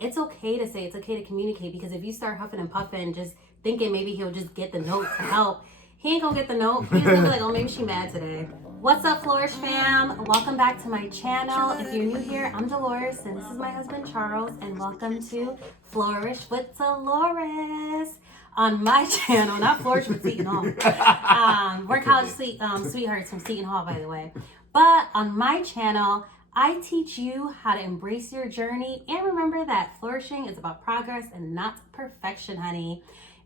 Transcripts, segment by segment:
it's okay to say, it's okay to communicate, because if you start huffing and puffing, just thinking maybe he'll just get the note to help, he ain't gonna get the note. He's gonna be like, oh, maybe she mad today. What's up, Flourish fam? Welcome back to my channel. If you're new here, I'm Delores, and this is my husband, Charles, and welcome to Flourish with Delores. On my channel, not Flourish with Seton Hall. We're college sweethearts from Seton Hall, by the way. But on my channel, I teach you how to embrace your journey and remember that flourishing is about progress and not perfection, honey.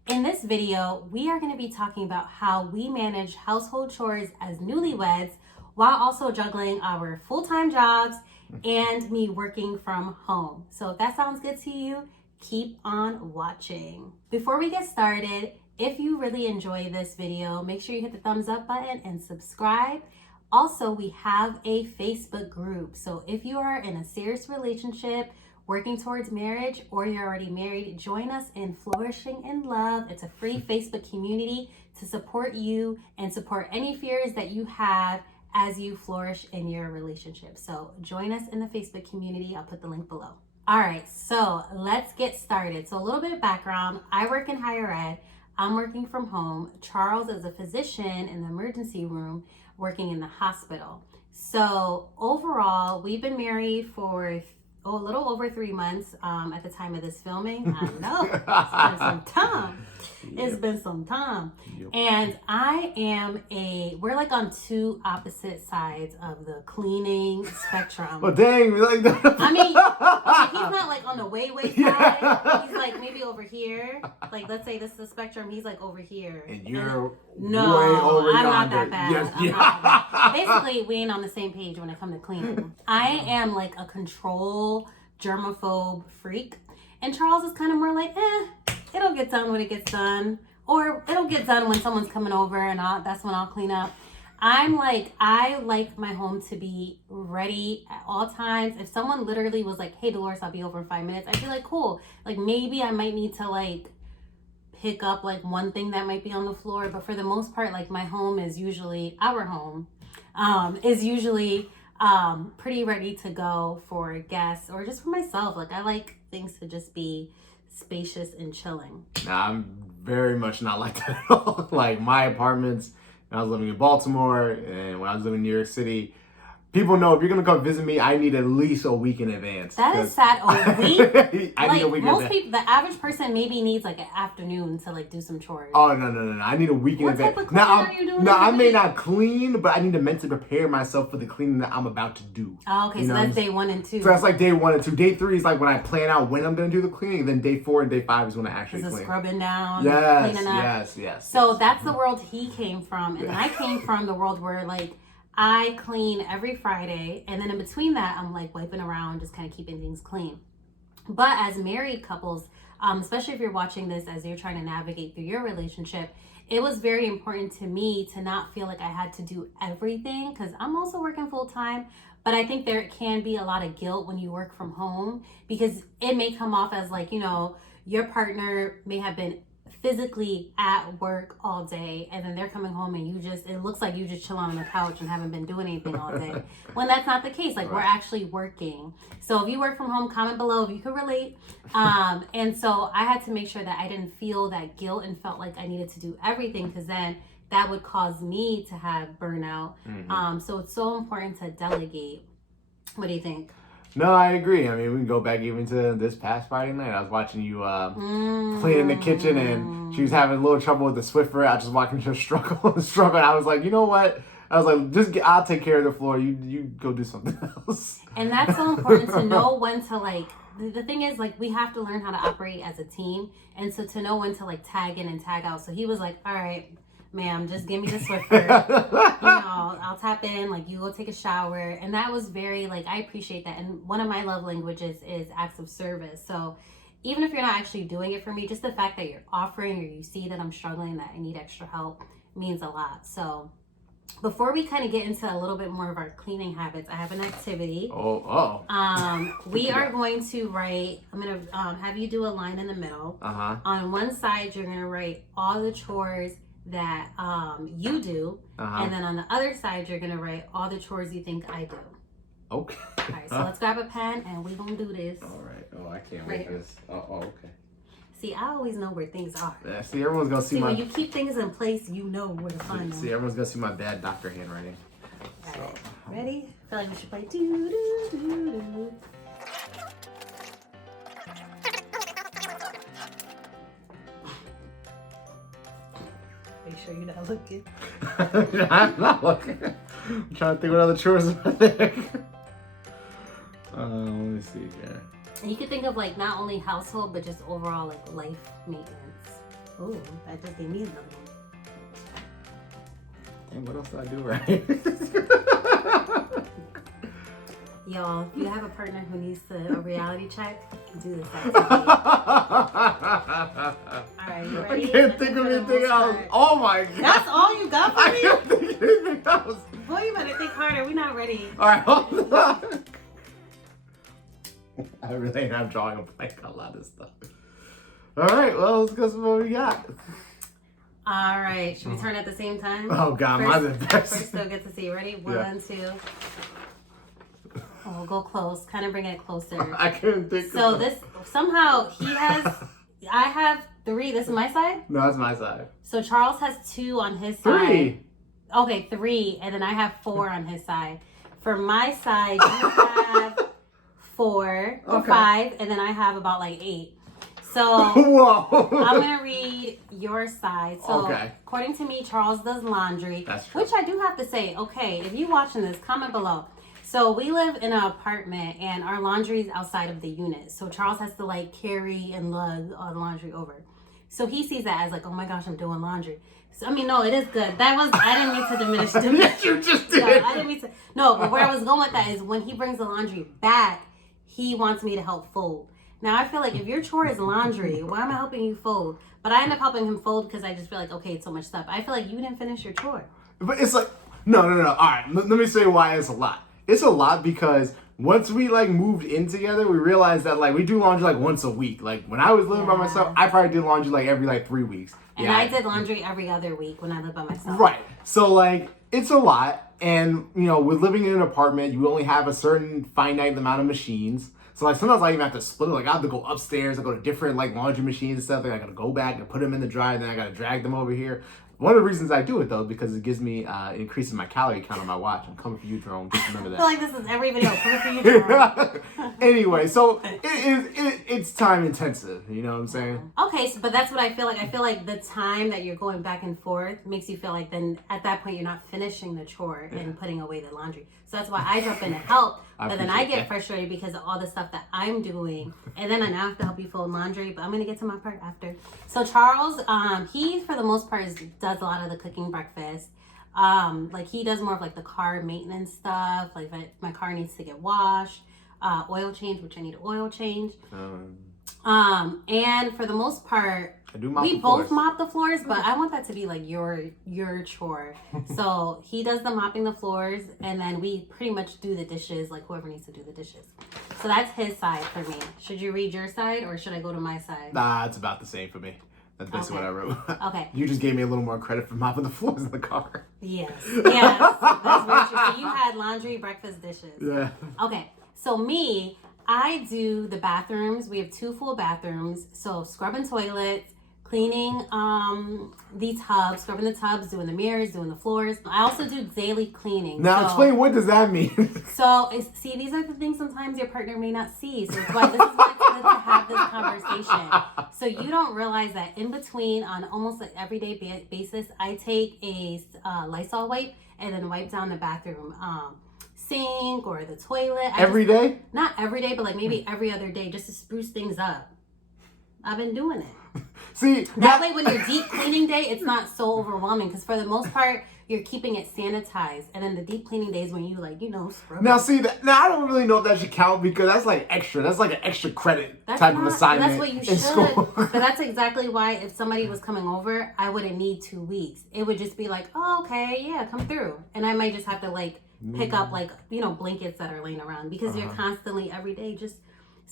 In this video, we are going to be talking about how we manage household chores as newlyweds while also juggling our full-time jobs and me working from home. So if that sounds good to you, keep on watching. Before we get started, if you really enjoy this video, make sure you hit the thumbs up button and subscribe. Also, we have a Facebook group. So if you are in a serious relationship, working towards marriage, or you're already married, join us in Flourishing in Love. It's a free Facebook community to support you and support any fears that you have as you flourish in your relationship. So join us in the Facebook community. I'll put the link below. All right, so let's get started. So a little bit of background. I work in higher ed. I'm working from home. Charles is a physician in the emergency room working in the hospital. So overall, we've been married for a little over 3 months at the time of this filming. I know, it's been some time. It's been some time. And we're like on two opposite sides of the cleaning spectrum. Oh, dang. Like that. I mean, he's not like on the way side. He's like maybe over here. Like, let's say this is the spectrum. He's like over here. And you're no, way over I'm not yonder. that bad. Yes, I'm not that bad. Basically, we ain't on the same page when it comes to cleaning. I am like a control germaphobe freak. And Charles is kind of more like, it'll get done when it gets done. Or it'll get done when someone's coming over and that's when I'll clean up. I'm like, I like my home to be ready at all times. If someone literally was like, hey, Delores, I'll be over in 5 minutes, I'd be like, cool. Like, maybe I might need to like pick up like one thing that might be on the floor. But for the most part, like my home is usually, our home is usually pretty ready to go for guests or just for myself. Like, I like things to just be spacious and chilling. Nah, I'm very much not like that at all. Like, my apartments, when I was living in Baltimore and when I was living in New York City, people know if you're gonna come visit me, I need at least a week in advance. That is sad. A week? I need a week in advance. People, the average person maybe needs like an afternoon to like do some chores. Oh, no. I need a week in advance. What type of cleaning are you doing? No, I may not clean, but I need to mentally prepare myself for the cleaning that I'm about to do. Oh, okay, so that's day 1 and 2. So that's like day 1 and 2. Day 3 is like when I plan out when I'm gonna do the cleaning. Then day 4 and day 5 is when I actually clean. Scrubbing down, yes, cleaning up. Yes. So that's the world he came from, and I came from the world where like I clean every Friday, and then in between that, I'm like wiping around, just kind of keeping things clean. But as married couples, especially if you're watching this as you're trying to navigate through your relationship, it was very important to me to not feel like I had to do everything, because I'm also working full time. But I think there can be a lot of guilt when you work from home, because it may come off as like, you know, your partner may have been physically at work all day, and then they're coming home and it looks like you just chill on the couch and haven't been doing anything all day. When that's not the case. Like, right. We're actually working. So if you work from home, comment below if you could relate. And so I had to make sure that I didn't feel that guilt and felt like I needed to do everything, because then that would cause me to have burnout. So it's so important to delegate. What do you think? No, I agree. I mean, we can go back even to this past Friday night. I was watching you clean in the kitchen, and she was having a little trouble with the Swiffer. I was just watching her struggle. I was like, you know what? I was like, I'll take care of the floor. You go do something else. And that's so important to know when to like. The thing is, like, we have to learn how to operate as a team, and so to know when to like tag in and tag out. So he was like, all right, ma'am, just give me the Swiffer. You know, I'll tap in, like, you go take a shower. And that was very, like, I appreciate that. And one of my love languages is acts of service. So even if you're not actually doing it for me, just the fact that you're offering, or you see that I'm struggling, that I need extra help, means a lot. So before we kind of get into a little bit more of our cleaning habits, I have an activity. We are going to write, I'm going to have you do a line in the middle. On one side, you're going to write all the chores that you do, and then on the other side you're gonna write all the chores you think I do. Okay. All right, so let's grab a pen and we're going to do this. All right. Oh, I can't wait for this. Oh, okay. See, I always know where things are. Yeah, see, everyone's going to see my... when you keep things in place, you know where to find them. See, everyone's going to see my bad doctor handwriting. All right. Ready? I feel like we should play doo-doo-doo-doo. Are you sure you're not looking? I'm not looking. I'm trying to think what other chores are there. Let me see here. And you could think of like not only household, but just overall like life maintenance. Ooh, that just gave me another one. Dang, what else do I do right? Y'all, if you have a partner who needs a reality check, do this. Alright, you ready? I can't think of anything else. Oh my god. That's all you got for me? I can't think of anything else. Boy, you better think harder. We're not ready. Alright, hold on. I really am drawing a blank on a lot of stuff. Alright, well, let's go see what we got. Alright, should we turn at the same time? Oh god, mine's the best. First, they'll get to see. Ready? One, Yeah. 2. Oh, we'll go close. Kind of bring it closer. I couldn't think So of this, somehow, he has, I have 3. This is my side? No, that's my side. So Charles has 2 on his side. 3. Okay, 3. And then I have 4 on his side. For my side, you have 4 or Okay. 5. And then I have about like 8. So Whoa. I'm going to read your side. So Okay. according to me, Charles does laundry. That's true. Which I do have to say, okay, if you're watching this, comment below. So we live in an apartment and our laundry is outside of the unit. So Charles has to like carry and lug all the laundry over. So he sees that as like, oh my gosh, I'm doing laundry. So, I mean, no, it is good. That was, I didn't mean to diminish. You just did. No, I didn't mean to. No, but where I was going with that is when he brings the laundry back, he wants me to help fold. Now, I feel like if your chore is laundry, why am I helping you fold? But I end up helping him fold because I just feel like, okay, it's so much stuff. I feel like you didn't finish your chore. But it's like, no. All right, let me say why it's a lot. It's a lot because once we like moved in together, we realized that like we do laundry like once a week. Like when I was living by myself, I probably did laundry like every like 3 weeks. And I did laundry every other week when I lived by myself. Right. So like it's a lot, and you know, with living in an apartment, you only have a certain finite amount of machines. So like sometimes I even have to split it. Like I have to go upstairs, I go to different like laundry machines and stuff. Then I gotta go back and put them in the dryer. Then I gotta drag them over here. One of the reasons I do it though, because it gives me increasing my calorie count on my watch. I'm coming for you, Jerome. Just remember that. I feel like this is every video. Coming for you, Jerome. Anyway, so it's time intensive. You know what I'm saying? Okay, so, but that's what I feel like. I feel like the time that you're going back and forth makes you feel like then at that point you're not finishing the chore and putting away the laundry. So that's why I jump in to help. But then I get frustrated because of all the stuff that I'm doing. And then I now have to help you fold laundry. But I'm going to get to my part after. So Charles, he for the most part does a lot of the cooking breakfast. Like he does more of like the car maintenance stuff. Like if my car needs to get washed. Oil change, which I need an oil change. And for the most part, we both mop the floors, but I want that to be like your chore. So he does the mopping the floors, and then we pretty much do the dishes, like whoever needs to do the dishes. So that's his side for me. Should you read your side, or should I go to my side? Nah, it's about the same for me. That's basically what I wrote. Okay. You just gave me a little more credit for mopping the floors in the car. Yes, that's very true. So you had laundry, breakfast, dishes. Yeah. Okay, so me, I do the bathrooms. We have 2 full bathrooms. So scrubbing toilets, cleaning the tubs, scrubbing the tubs, doing the mirrors, doing the floors. I also do daily cleaning. Now explain, what does that mean? So see, these are the things sometimes your partner may not see. So it's why this is why it's good to have this conversation. So you don't realize that in between, on almost like everyday basis, I take a Lysol wipe and then wipe down the bathroom sink or the toilet. Every day? Not every day, but like maybe every other day, just to spruce things up. I've been doing it. See, that way when your deep cleaning day, it's not so overwhelming, because for the most part you're keeping it sanitized, and then the deep cleaning days when you like, you know, scrub now it. see that. Now I don't really know if that should count, because that's like extra. That's like an extra credit type of assignment. That's what you in should. school. But that's exactly why if somebody was coming over, I wouldn't need 2 weeks. It would just be like, oh, okay, yeah, come through, and I might just have to like pick up like, you know, blankets that are laying around, because you're constantly every day just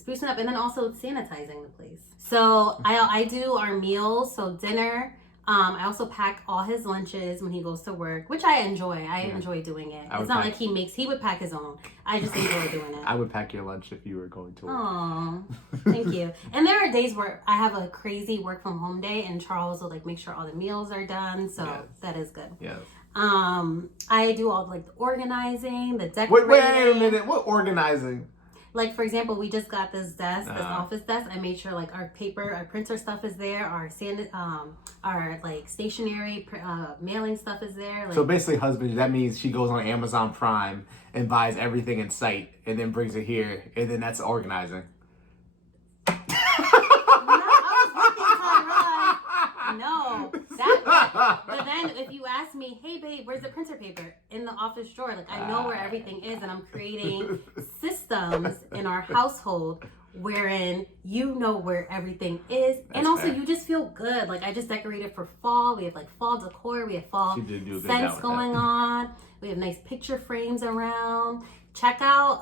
sprucing up, and then also sanitizing the place. So I do our meals. So dinner, I also pack all his lunches when he goes to work, which I enjoy. I enjoy doing it. It's not like he would pack his own. I just enjoy doing it. I would pack your lunch if you were going to work. Aw, thank you. And there are days where I have a crazy work from home day, and Charles will like make sure all the meals are done. So that is good. Yes. I do all like the organizing, the decorating. Wait a minute. What organizing? Like, for example, we just got this desk, this office desk. I made sure like our paper, our printer stuff is there. Our like stationery mailing stuff is there. Like, so basically, husband, that means she goes on Amazon Prime and buys everything in sight and then brings it here, and then that's organizing. No, but then if you ask me, hey babe, where's the printer paper? In the office drawer. Like, I know where everything is, and I'm creating systems in our household wherein you know where everything is. And also you just feel good. Like, I just decorated for fall. We have like fall decor. We have fall scents going on. We have nice picture frames around. Check out,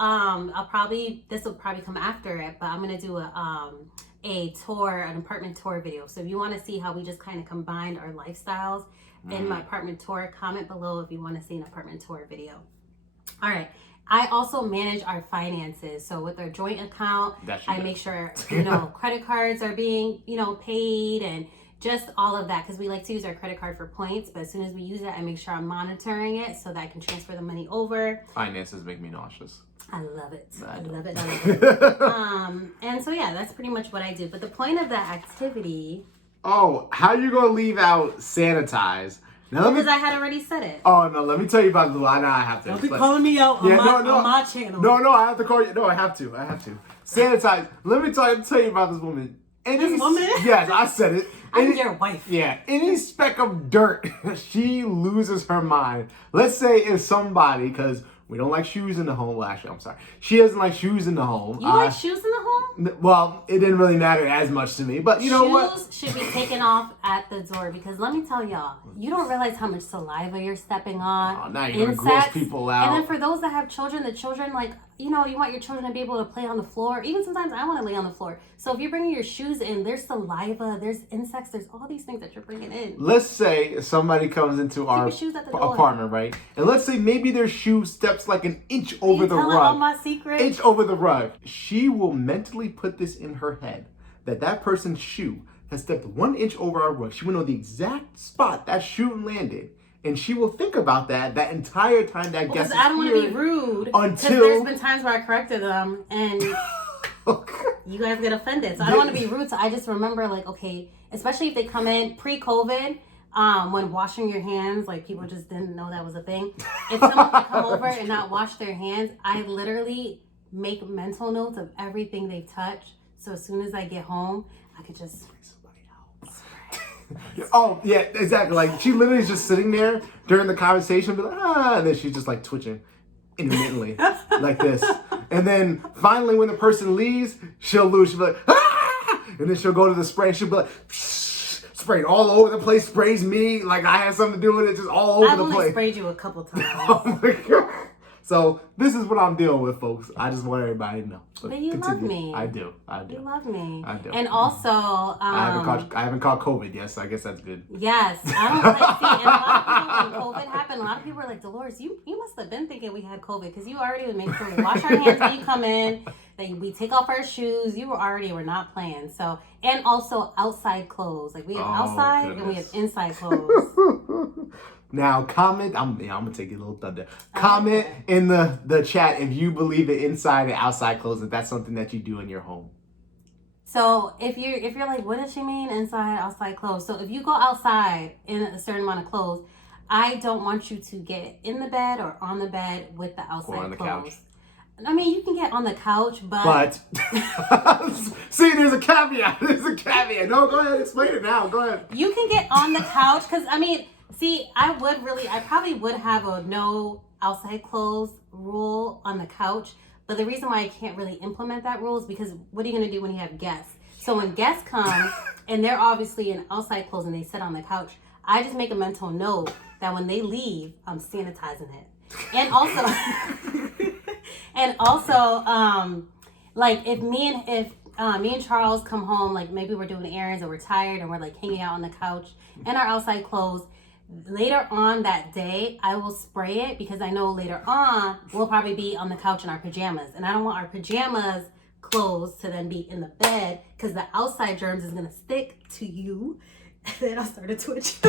this will probably come after it, but I'm going to do an apartment tour video. So if you want to see how we just kind of combined our lifestyles in my apartment tour, comment below if you want to see an apartment tour video. All right. I also manage our finances. So with our joint account, I make sure, credit cards are being, paid, and just all of that, because we like to use our credit card for points. But as soon as we use it, I make sure I'm monitoring it so that I can transfer the money over. Finances make me nauseous. I love it. I love it. And so, yeah, that's pretty much what I do. But the point of that activity... Oh, how you going to leave out sanitize? Now, because I had already said it. Oh, no, let me tell you about the... I know I have to. Don't be calling me out on my channel. No, I have to call you. No, I have to. Sanitize. Let me tell you about this woman. This woman? Yes, I said it. I'm your wife. Yeah, any speck of dirt, she loses her mind. Let's say if somebody, because we don't like shoes in the home. Well, actually, I'm sorry. She doesn't like shoes in the home. You like shoes in the home? Well, it didn't really matter as much to me, but you know what? Shoes should be taken off at the door, because let me tell y'all, you don't realize how much saliva you're stepping on. Oh, now you're going to gross people out. And then for those that have children, the children, like, you want your children to be able to play on the floor. Even sometimes I want to lay on the floor. So if you're bringing your shoes in, there's saliva, there's insects, there's all these things that you're bringing in. Let's say somebody comes into our apartment, right? And let's say maybe their shoe steps like an inch over the rug. All my secrets? Inch over the rug. She will mentally put this in her head that person's shoe has stepped 1 inch over our rug. She will know the exact spot that shoe landed. And she will think about that entire time that guest is here. I don't want to be rude. Until... there's been times where I corrected them and you guys get offended. So I don't want to be rude. So I just remember, like, okay, especially if they come in pre-COVID, when washing your hands, like, people just didn't know that was a thing. If someone could come over and not wash their hands, I literally make mental notes of everything they've touched. So as soon as I get home, I could just... Oh, yeah, exactly. Like, she literally is just sitting there during the conversation, be like, and then she's just like twitching intermittently like this. And then finally, when the person leaves, she'll be like, and then she'll go to the spray and she'll be like, sprayed all over the place, sprays me like I had something to do with it, just all over the place. I've only sprayed you a couple times. Oh my God. So this is what I'm dealing with, folks. I just want everybody to know. But you love me. I do. You love me. I do. And also, I haven't caught COVID yet, so I guess that's good. Yes, I don't like. See, and a lot of people, when COVID happened, a lot of people were like, Delores, you must have been thinking we had COVID, because you already would make sure we wash our hands when you come in, that we take off our shoes. You were not playing. So, and also outside clothes. Like, we have outside and we have inside clothes. Now, comment. I'm gonna take your little thunder. Comment in the chat if you believe in inside and outside clothes. If that's something that you do in your home. So if you're like, what does she mean inside, outside clothes? So if you go outside in a certain amount of clothes, I don't want you to get in the bed or on the bed with the outside or on the clothes. Couch. I mean, you can get on the couch, but see, there's a caveat. No, go ahead, explain it now. Go ahead. You can get on the couch, because I mean. See, I probably would have a no outside clothes rule on the couch, but the reason why I can't really implement that rule is because what are you going to do when you have guests? So when guests come and they're obviously in outside clothes and they sit on the couch, I just make a mental note that when they leave, I'm sanitizing it. And also, like, if me and Charles come home, like maybe we're doing errands or we're tired and we're like hanging out on the couch in our outside clothes. Later on that day, I will spray it because I know later on we'll probably be on the couch in our pajamas. And I don't want our pajamas clothes to then be in the bed because the outside germs is going to stick to you. And then I'll start to twitch.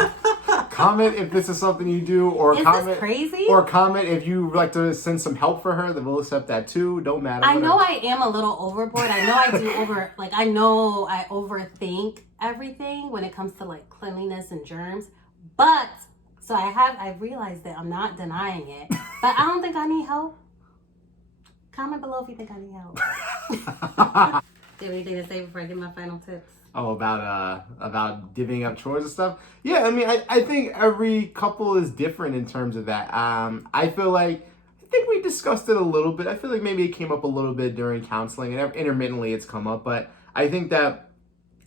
Comment if this is something you do, or is comment this crazy? Or comment if you would like to send some help for her. Then we'll accept that too. Don't matter. I know I am a little overboard. I know I do I know I overthink everything when it comes to like cleanliness and germs. But so I've realized that I'm not denying it. But I don't think I need help. Comment below if you think I need help. Do you have anything to say before I give my final tips? Oh, about divvying up chores and stuff. Yeah, I mean, I think every couple is different in terms of that. I think we discussed it a little bit. I feel like maybe it came up a little bit during counseling, and intermittently it's come up. But I think that,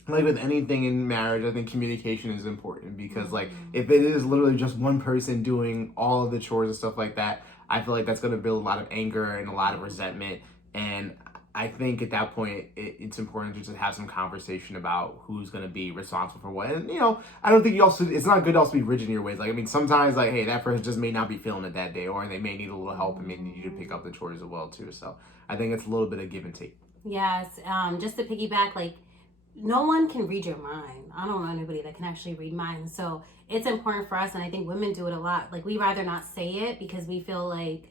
like with anything in marriage, I think communication is important because, like, if it is literally just one person doing all of the chores and stuff like that, I feel like that's going to build a lot of anger and a lot of resentment. And I think at that point, it's important to just have some conversation about who's going to be responsible for what. And, I don't think it's not good to also be rigid in your ways. Like, I mean, sometimes, like, hey, that person just may not be feeling it that day, or they may need a little help and may need you to pick up the chores as well, too. So I think it's a little bit of give and take. Yes. Just to piggyback, like, no one can read your mind. I don't know anybody that can actually read minds. So it's important for us, and I think women do it a lot. Like, we rather not say it because we feel like,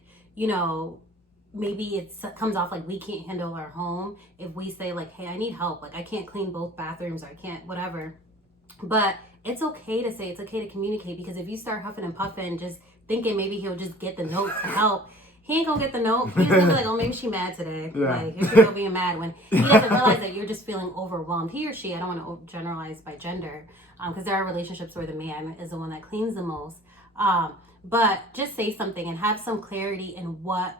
maybe it comes off like we can't handle our home if we say like, hey, I need help. Like, I can't clean both bathrooms, or I can't whatever. But it's okay to say, it's okay to communicate, because if you start huffing and puffing, just thinking maybe he'll just get the note to help, he ain't gonna get the note. He's gonna be like, oh, maybe she mad today. Yeah. Like, here she go being mad, when he doesn't realize that you're just feeling overwhelmed. He or she, I don't want to generalize by gender, because there are relationships where the man is the one that cleans the most. But just say something and have some clarity in what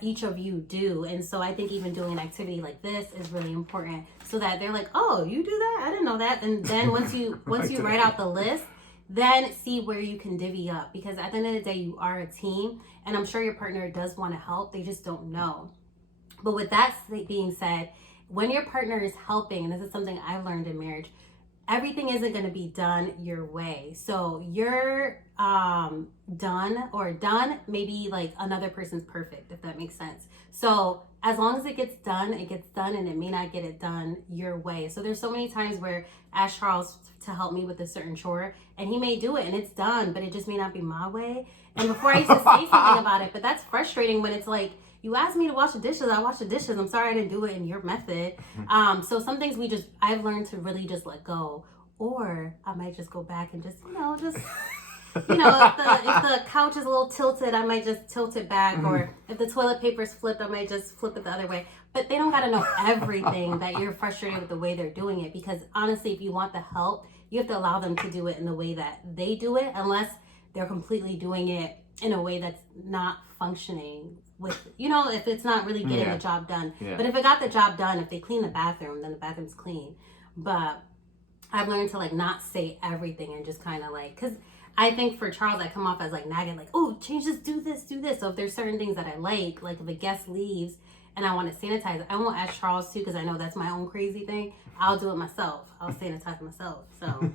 each of you do. And so I think even doing an activity like this is really important, so that they're like, oh, you do that? I didn't know that. And then once you write out the list, then see where you can divvy up, because at the end of the day, you are a team, and I'm sure your partner does want to help, they just don't know. But with that being said, when your partner is helping, and this is something I've learned in marriage, everything isn't going to be done your way. So you're done, maybe like another person's perfect, if that makes sense. So as long as it gets done, and it may not get it done your way. So there's so many times where I ask Charles to help me with a certain chore, and he may do it and it's done, but it just may not be my way. And before I used to say something about it, but that's frustrating when it's like, you asked me to wash the dishes, I washed the dishes. I'm sorry I didn't do it in your method. So some things I've learned to really just let go. Or I might just go back and if the couch is a little tilted, I might just tilt it back. Or if the toilet paper is flipped, I might just flip it the other way. But they don't got to know everything that you're frustrated with the way they're doing it. Because honestly, if you want the help, you have to allow them to do it in the way that they do it, unless they're completely doing it in a way that's not functioning with, if it's not really getting the job done. Yeah. But if it got the job done, if they clean the bathroom, then the bathroom's clean. But I've learned to like not say everything and just kind of like, because I think for Charles, I come off as like nagging, like, oh, change this, do this, do this. So if there's certain things that I like if a guest leaves and I want to sanitize, I won't ask Charles to, because I know that's my own crazy thing. I'll do it myself. I'll sanitize myself. So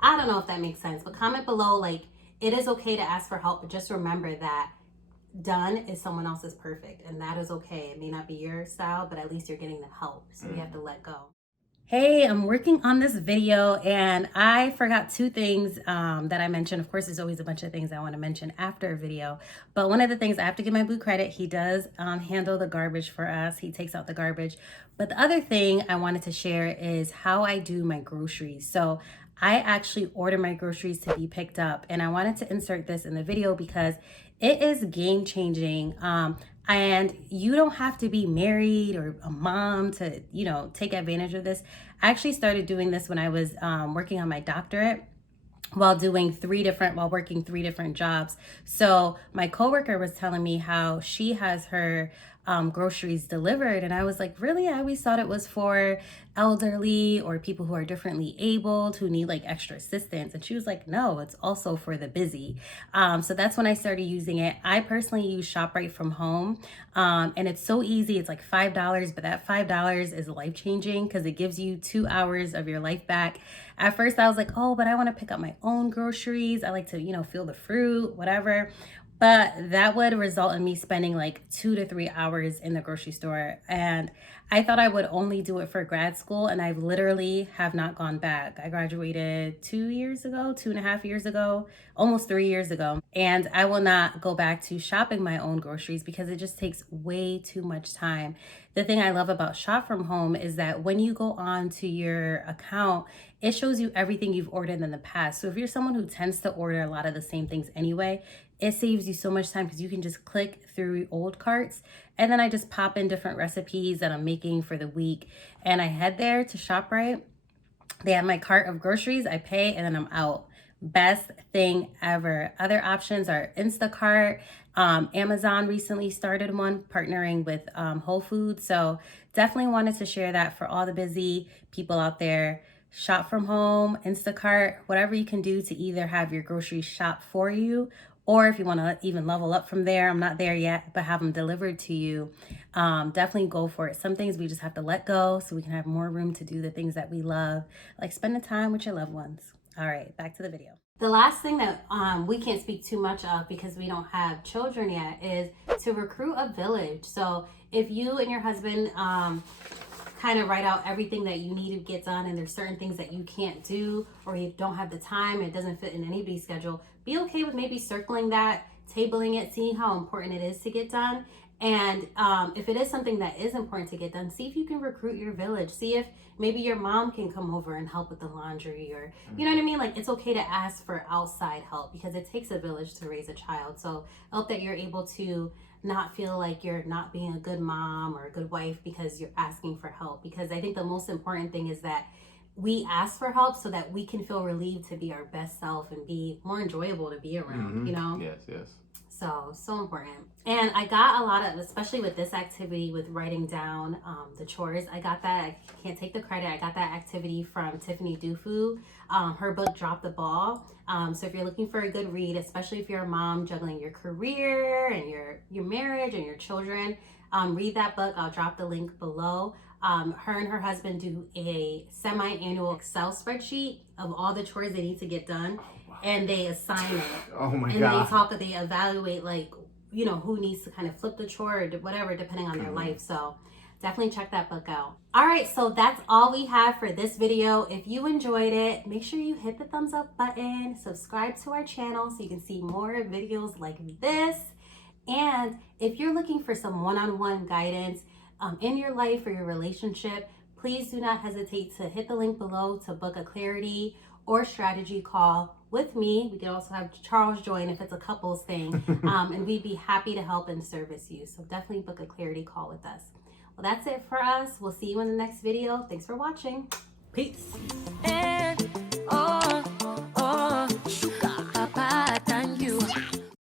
I don't know if that makes sense, but comment below, like, it is okay to ask for help, but just remember that done is someone else's perfect, and that is okay. It may not be your style, but at least you're getting the help. So you have to let go. Hey, I'm working on this video, and I forgot two things that I mentioned. Of course, there's always a bunch of things I want to mention after a video, but one of the things, I have to give my boo credit, he does handle the garbage for us. He takes out the garbage. But the other thing I wanted to share is how I do my groceries. So I actually order my groceries to be picked up, and I wanted to insert this in the video because it is game changing. And you don't have to be married or a mom to, take advantage of this. I actually started doing this when I was working on my doctorate, while working 3 different jobs. So my coworker was telling me how she has her groceries delivered. And I was like, really? I always thought it was for elderly or people who are differently abled who need like extra assistance. And she was like, no, it's also for the busy. So that's when I started using it. I personally use ShopRite from home, and it's so easy. It's like $5, but that $5 is life changing because it gives you 2 hours of your life back. At first I was like, oh, but I want to pick up my own groceries. I like to, feel the fruit, whatever. But that would result in me spending like 2 to 3 hours in the grocery store. And I thought I would only do it for grad school, and I literally have not gone back. I graduated 2.5 years ago, almost 3 years ago. And I will not go back to shopping my own groceries because it just takes way too much time. The thing I love about Shop From Home is that when you go on to your account, it shows you everything you've ordered in the past. So if you're someone who tends to order a lot of the same things anyway, it saves you so much time because you can just click through old carts, and then I just pop in different recipes that I'm making for the week, and I head there to ShopRite. They have my cart of groceries, I pay, and then I'm out. Best thing ever. Other options are Instacart. Amazon recently started one partnering with Whole Foods, so definitely wanted to share that for all the busy people out there. Shop From Home, Instacart, whatever you can do to either have your groceries shop for you, or if you want to even level up from there, I'm not there yet, but have them delivered to you, definitely go for it. Some things we just have to let go so we can have more room to do the things that we love, like spending time with your loved ones. All right, back to the video. The last thing that we can't speak too much of because we don't have children yet is to recruit a village. So if you and your husband kind of write out everything that you need to get done, and there's certain things that you can't do or you don't have the time, it doesn't fit in anybody's schedule, be okay with maybe circling that, tabling it, seeing how important it is to get done. And if it is something that is important to get done, see if you can recruit your village. See if maybe your mom can come over and help with the laundry, or you know what I mean? Like, it's okay to ask for outside help because it takes a village to raise a child. So I hope that you're able to not feel like you're not being a good mom or a good wife because you're asking for help. Because I think the most important thing is that we ask for help so that we can feel relieved to be our best self and be more enjoyable to be around, Yes. So important. And I got a lot of, especially with this activity with writing down the chores, I got that, I can't take the credit, I got that activity from Tiffany Dufu. Her book, Drop the Ball. So if you're looking for a good read, especially if you're a mom juggling your career and your marriage and your children, read that book. I'll drop the link below. Her and her husband do a semi-annual Excel spreadsheet of all the chores they need to get done, and they assign it. Oh my God. And they evaluate, like, who needs to kind of flip the chore or whatever, depending on their life. So definitely check that book out. All right, so that's all we have for this video. If you enjoyed it, make sure you hit the thumbs up button, subscribe to our channel so you can see more videos like this. And if you're looking for some one-on-one guidance in your life or your relationship, please do not hesitate to hit the link below to book a clarity or strategy call with me. We can also have Charles join if it's a couples thing, and we'd be happy to help and service you. So definitely book a clarity call with us. Well, that's it for us. We'll see you in the next video. Thanks for watching. Peace.